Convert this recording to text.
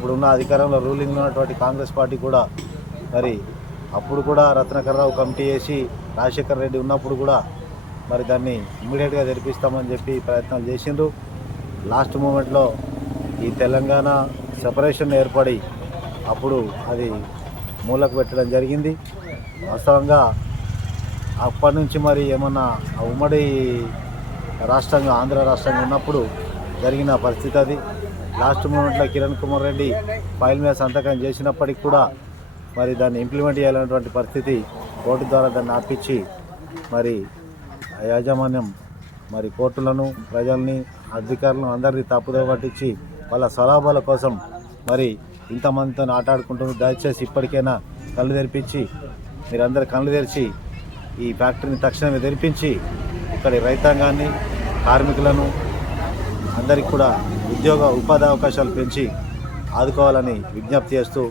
ఇప్పుడున్న అధికారంలో రూలింగ్లో ఉన్నటువంటి కాంగ్రెస్ పార్టీ కూడా మరి అప్పుడు కూడా రత్నాకర్రావు కమిటీ వేసి రాజశేఖర రెడ్డి ఉన్నప్పుడు కూడా మరి దాన్ని ఇమ్మీడియట్గా తెరిపిస్తామని చెప్పి ప్రయత్నాలు చేసిండ్రు. లాస్ట్ మూమెంట్లో ఈ తెలంగాణ సెపరేషన్ ఏర్పడి అప్పుడు అది మూలకు పెట్టడం జరిగింది. వాస్తవంగా అప్పటి నుంచి మరి ఏమన్నా ఉమ్మడి రాష్ట్రంగా ఆంధ్ర రాష్ట్రంగా ఉన్నప్పుడు జరిగిన పరిస్థితి అది. లాస్ట్ మూమెంట్లో కిరణ్ కుమార్ రెడ్డి ఫైల్ మీద సంతకం చేసినప్పటికి కూడా మరి దాన్ని ఇంప్లిమెంట్ చేయాలనేటువంటి పరిస్థితి కోర్టు ద్వారా దాన్ని ఆపించి మరి యాజమాన్యం మరి కోర్టులను ప్రజల్ని అధికారులను అందరినీ తప్పుదోవ పట్టించి వాళ్ళ స్వలాభాల కోసం మరి ఇంతమందితో ఆటాడుకుంటున్నారు. దయచేసి ఇప్పటికైనా కళ్ళు తెరిపించి మీరందరూ కళ్ళు తెరిచి ఈ ఫ్యాక్టరీని తక్షణమే తెరిపించి ఇక్కడి రైతాంగాన్ని కార్మికులను అందరికీ కూడా ఉపాధి అవకాశాలు పెంచి ఆదుకోవాలని విజ్ఞప్తి చేస్తూ